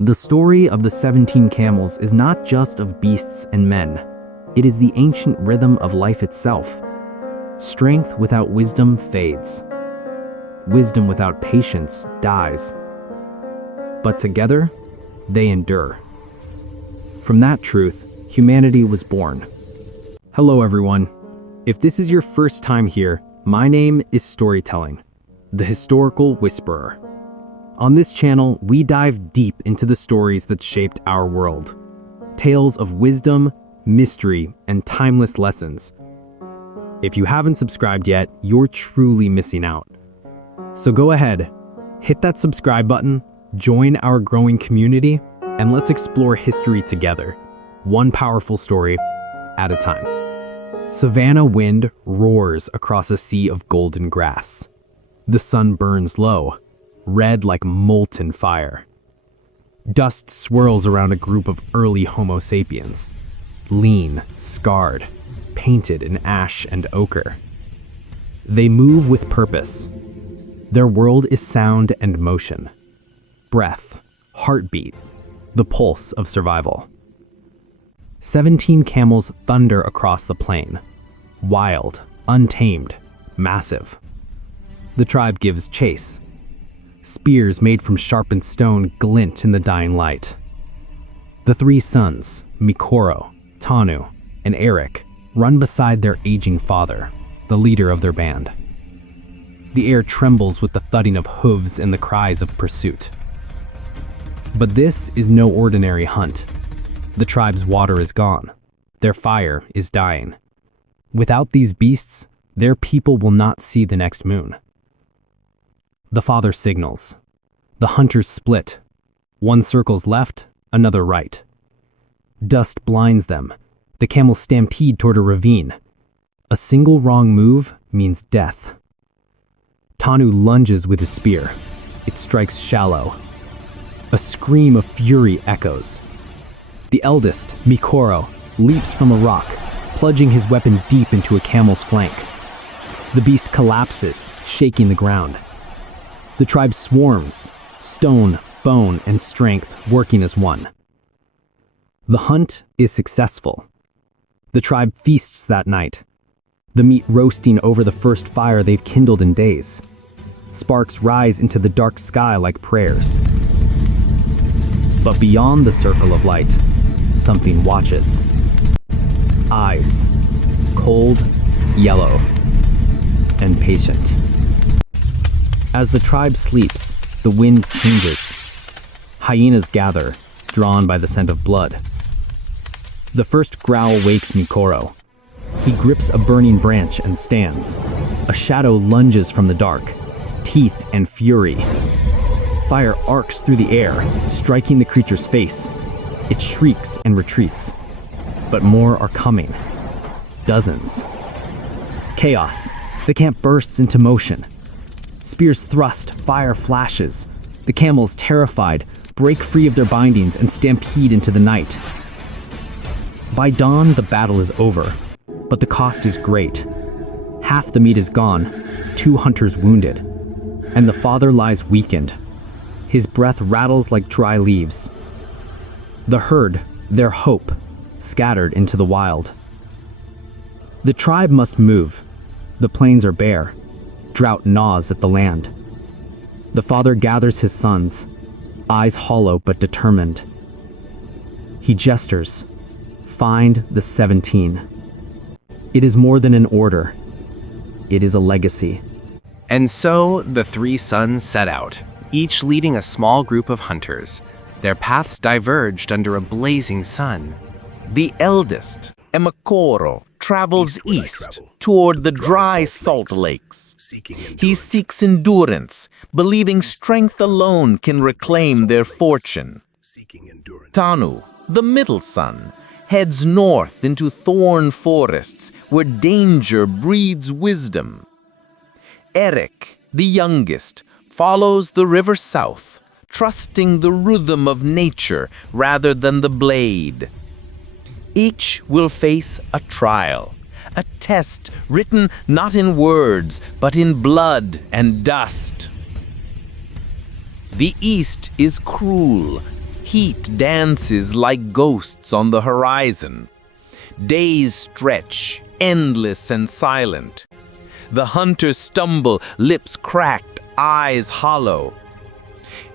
The story of the 17 Camels is not just of beasts and men. It is the ancient rhythm of life itself. Strength without wisdom fades. Wisdom without patience dies. But together, they endure. From that truth, humanity was born. Hello everyone. If this is your first time here, my name is Storytelling, the historical whisperer. On this channel, we dive deep into the stories that shaped our world. Tales of wisdom, mystery, and timeless lessons. If you haven't subscribed yet, you're truly missing out. So go ahead, hit that subscribe button, join our growing community, and let's explore history together, one powerful story at a time. Savannah wind roars across a sea of golden grass. The sun burns low, red like molten fire. Dust swirls around a group of early Homo sapiens, lean, scarred, painted in ash and ochre. They move with purpose. Their world is sound and motion, breath, heartbeat, the pulse of survival. 17 camels thunder across the plain, wild, untamed, massive. The tribe gives chase. Spears made from sharpened stone glint in the dying light. The three sons, Mikoro, Tanu, and Eric, run beside their aging father, the leader of their band. The air trembles with the thudding of hooves and the cries of pursuit. But this is no ordinary hunt. The tribe's water is gone. Their fire is dying. Without these beasts, their people will not see the next moon. The father signals. The hunters split. One circles left, another right. Dust blinds them. The camels stampede toward a ravine. A single wrong move means death. Tanu lunges with his spear. It strikes shallow. A scream of fury echoes. The eldest, Mikoro, leaps from a rock, plunging his weapon deep into a camel's flank. The beast collapses, shaking the ground. The tribe swarms, stone, bone, and strength working as one. The hunt is successful. The tribe feasts that night, the meat roasting over the first fire they've kindled in days. Sparks rise into the dark sky like prayers. But beyond the circle of light, something watches. Eyes, cold, yellow, and patient. As the tribe sleeps, the wind changes. Hyenas gather, drawn by the scent of blood. The first growl wakes Mikoro. He grips a burning branch and stands. A shadow lunges from the dark, teeth and fury. Fire arcs through the air, striking the creature's face. It shrieks and retreats. But more are coming. Dozens. Chaos. The camp bursts into motion. Spears thrust, fire flashes. The camels, terrified, break free of their bindings and stampede into the night. By dawn, the battle is over, but the cost is great. Half the meat is gone, 2 hunters wounded, and the father lies weakened. His breath rattles like dry leaves. The herd, their hope, scattered into the wild. The tribe must move. The plains are bare. Drought gnaws at the land. The father gathers his sons, eyes hollow but determined. He gestures. Find the 17. It is more than an order. It is a legacy. And so the three sons set out, each leading a small group of hunters. Their paths diverged under a blazing sun. The eldest, Mikoro, travels east toward the dry salt lakes. He seeks endurance, believing strength alone can reclaim their fortune. Tanu, the middle son, heads north into thorn forests where danger breeds wisdom. Eric, the youngest, follows the river south, trusting the rhythm of nature rather than the blade. Each will face a trial, a test written not in words, but in blood and dust. The East is cruel, Heat dances like ghosts on the horizon. Days stretch, endless and silent. The hunters stumble, lips cracked, eyes hollow.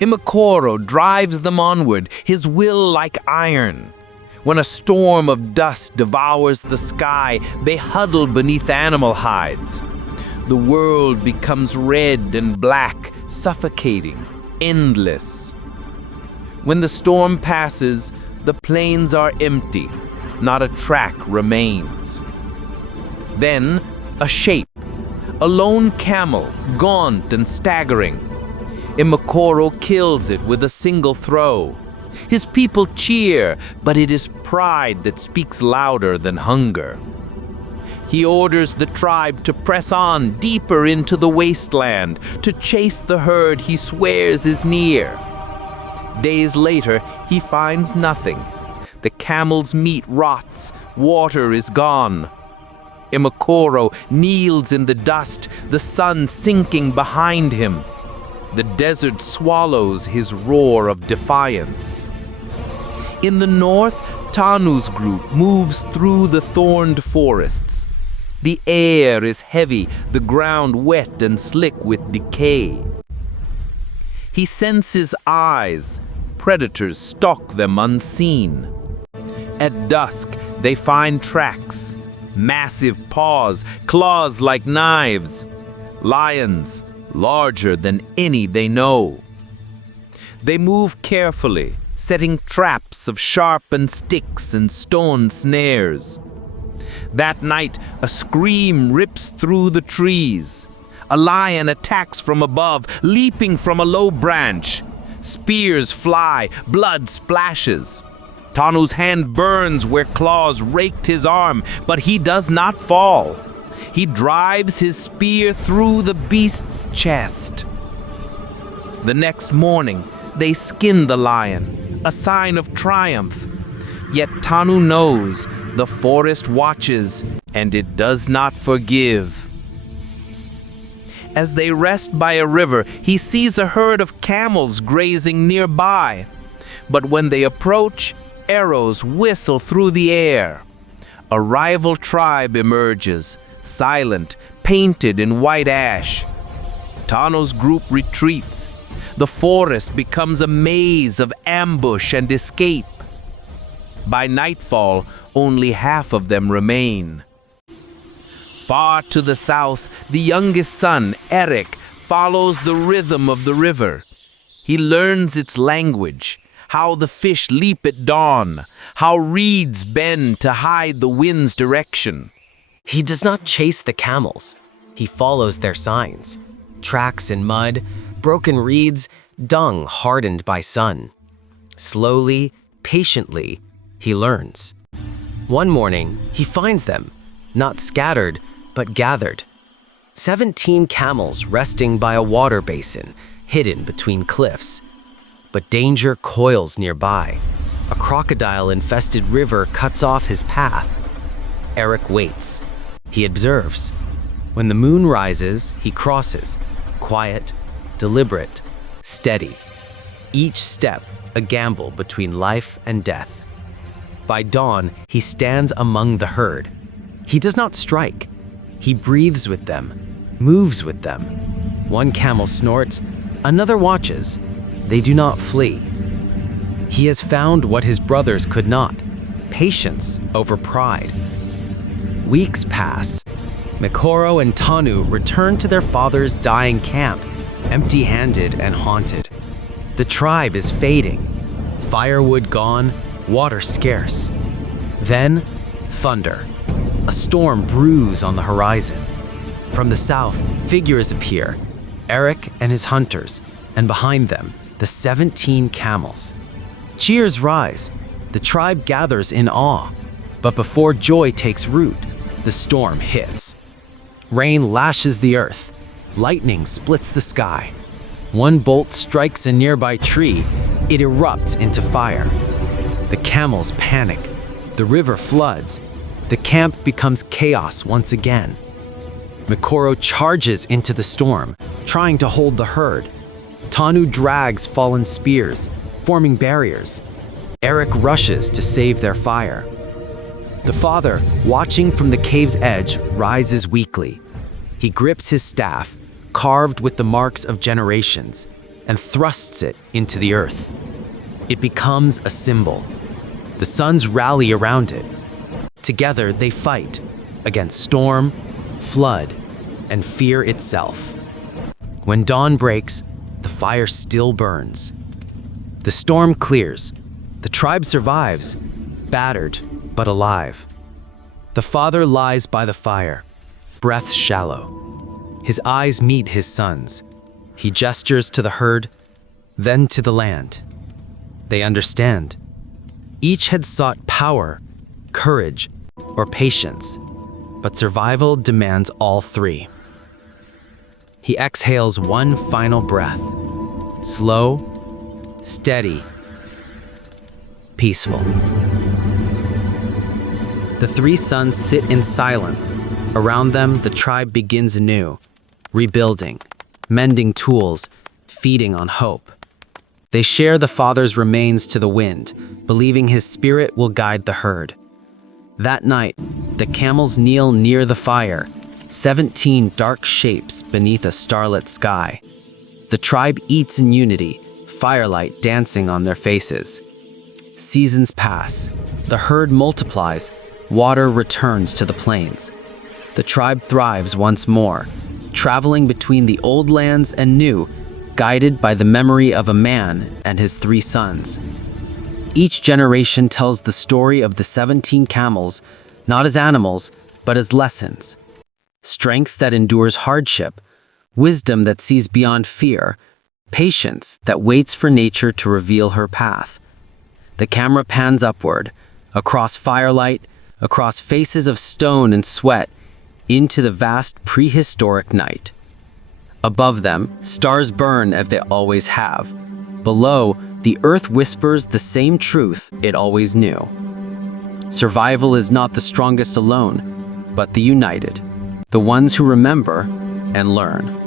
Imakoro drives them onward, his will like iron. When a storm of dust devours the sky, they huddle beneath animal hides. The world becomes red and black, suffocating, endless. When the storm passes, the plains are empty, not a track remains. Then, a shape, a lone camel, gaunt and staggering. Imakoro kills it with a single throw. His people cheer, but it is pride that speaks louder than hunger. He orders the tribe to press on deeper into the wasteland, to chase the herd he swears is near. Days later, he finds nothing. The camel's meat rots, water is gone. Imakoro kneels in the dust, the sun sinking behind him. The desert swallows his roar of defiance. In the north, Tanu's group moves through the thorned forests. The air is heavy, the ground wet and slick with decay. He senses eyes. Predators stalk them unseen. At dusk, they find tracks. Massive paws, claws like knives. Lions, larger than any they know. They move carefully, setting traps of sharpened sticks and stone snares. That night, a scream rips through the trees. A lion attacks from above, leaping from a low branch. Spears fly, blood splashes. Tanu's hand burns where claws raked his arm, but he does not fall. He drives his spear through the beast's chest. The next morning, they skin the lion, a sign of triumph. Yet Tanu knows the forest watches, and it does not forgive. As they rest by a river, he sees a herd of camels grazing nearby. But when they approach, arrows whistle through the air. A rival tribe emerges, silent, painted in white ash. Tanu's group retreats. The forest becomes a maze of ambush and escape. By nightfall, only half of them remain. Far to the south, the youngest son, Eric, follows the rhythm of the river. He learns its language, how the fish leap at dawn, how reeds bend to hide the wind's direction. He does not chase the camels. He follows their signs. Tracks in mud, broken reeds, dung hardened by sun. Slowly, patiently, he learns. One morning, he finds them, not scattered, but gathered. 17 camels resting by a water basin, hidden between cliffs. But danger coils nearby. A crocodile-infested river cuts off his path. Eric waits. He observes. When the moon rises, he crosses. Quiet, deliberate, steady. Each step a gamble between life and death. By dawn, he stands among the herd. He does not strike. He breathes with them, moves with them. One camel snorts, another watches. They do not flee. He has found what his brothers could not, patience over pride. Weeks pass. Mikoro and Tanu return to their father's dying camp, empty-handed and haunted. The tribe is fading. Firewood gone, water scarce. Then, thunder. A storm brews on the horizon. From the south, figures appear, Eric and his hunters, and behind them, the 17 camels. Cheers rise. The tribe gathers in awe. But before joy takes root, the storm hits. Rain lashes the earth. Lightning splits the sky. One bolt strikes a nearby tree. It erupts into fire. The camels panic. The river floods. The camp becomes chaos once again. Mikoro charges into the storm, trying to hold the herd. Tanu drags fallen spears. forming barriers. Eric rushes to save their fire. The father, watching from the cave's edge, rises weakly. He grips his staff, carved with the marks of generations, and thrusts it into the earth. It becomes a symbol. The sons rally around it. Together they fight against storm, flood, and fear itself. When dawn breaks, the fire still burns. The storm clears. The tribe survives, battered but alive. The father lies by the fire, breath shallow. His eyes meet his sons. He gestures to the herd, then to the land. They understand. Each had sought power, courage, or patience, but survival demands all three. He exhales one final breath, slow, steady, peaceful. The three sons sit in silence. Around them, the tribe begins anew, rebuilding, mending tools, feeding on hope. They share the father's remains to the wind, believing his spirit will guide the herd. That night, the camels kneel near the fire, 17 dark shapes beneath a starlit sky. The tribe eats in unity, firelight dancing on their faces. Seasons pass. The herd multiplies. Water returns to the plains. The tribe thrives once more, traveling between the old lands and new, guided by the memory of a man and his three sons. Each generation tells the story of the 17 camels, not as animals, but as lessons. Strength that endures hardship, wisdom that sees beyond fear, patience that waits for nature to reveal her path. The camera pans upward, across firelight, across faces of stone and sweat, into the vast prehistoric night. Above them, stars burn as they always have. Below, the earth whispers the same truth it always knew. Survival is not the strongest alone, but the united, the ones who remember and learn.